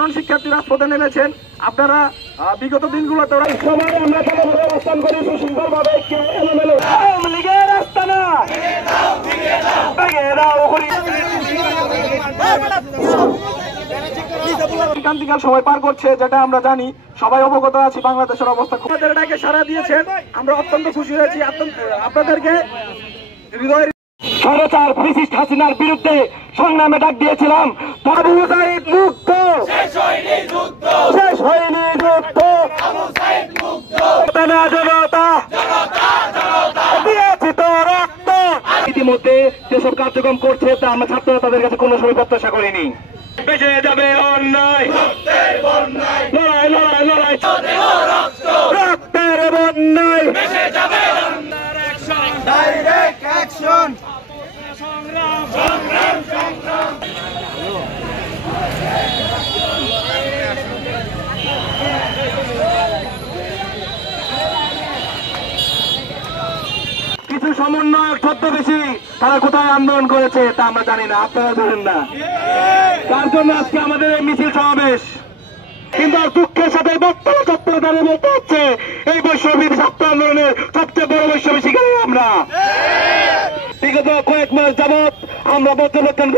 সাধারণ শিক্ষার্থী রাজপথে নেমেছেন। আপনারা বিগত দিনগুলোতে সবাই আমরা অবস্থান করি সুশৃঙ্খলভাবে আওয়ামী লীগের আস্তানা ক্রান্তিকাল সময় পার করছে, যেটা আমরা জানি, সবাই অবগত আছি। বাংলাদেশের অবস্থা আমাদের এটাকে সাড়া দিয়েছেন, আমরা অত্যন্ত খুশি হয়েছি। আপনাদেরকে হৃদয়ের স্বৈরাচার ফ্যাসিস্ট হাসিনার বিরুদ্ধে সংগ্রামে ডাক দিয়েছিলাম। আবু সাঈদ মুক্ত, শেষ হয়নি যুদ্ধ, জনতা দিয়েছি তো রক্ত। ইতিমধ্যে যেসব কার্যক্রম করছে তা আমরা ছাত্ররা তাদের কাছে কোনো সময় প্রত্যাশা করিনি। বেঁচে যাবে অন্যায়, লড়াই লড়াই লড়াই, রক্তের বন্যায় ডাইরেক্ট অ্যাকশন, সংগ্রাম সংগ্রাম সংগ্রাম। কিছু সমন্বয়ক ছদ্মবেশী তারা কোথায় আন্দোলন করেছে তা আমরা জানি না, আপনারা জানেন না, তার জন্য আজকে আমাদের এই মিছিল সমাবেশ। কিন্তু দুঃখের সাথে বক্তব্য চট্টগ্রামে বলতে হচ্ছে এই বৈষম্যবিরোধী ছাত্র আন্দোলনের সবচেয়ে বড় বৈষম্য শিকারী আমরা। বিগত কয়েক মাস যাবৎ আমরা পর্যবেক্ষণ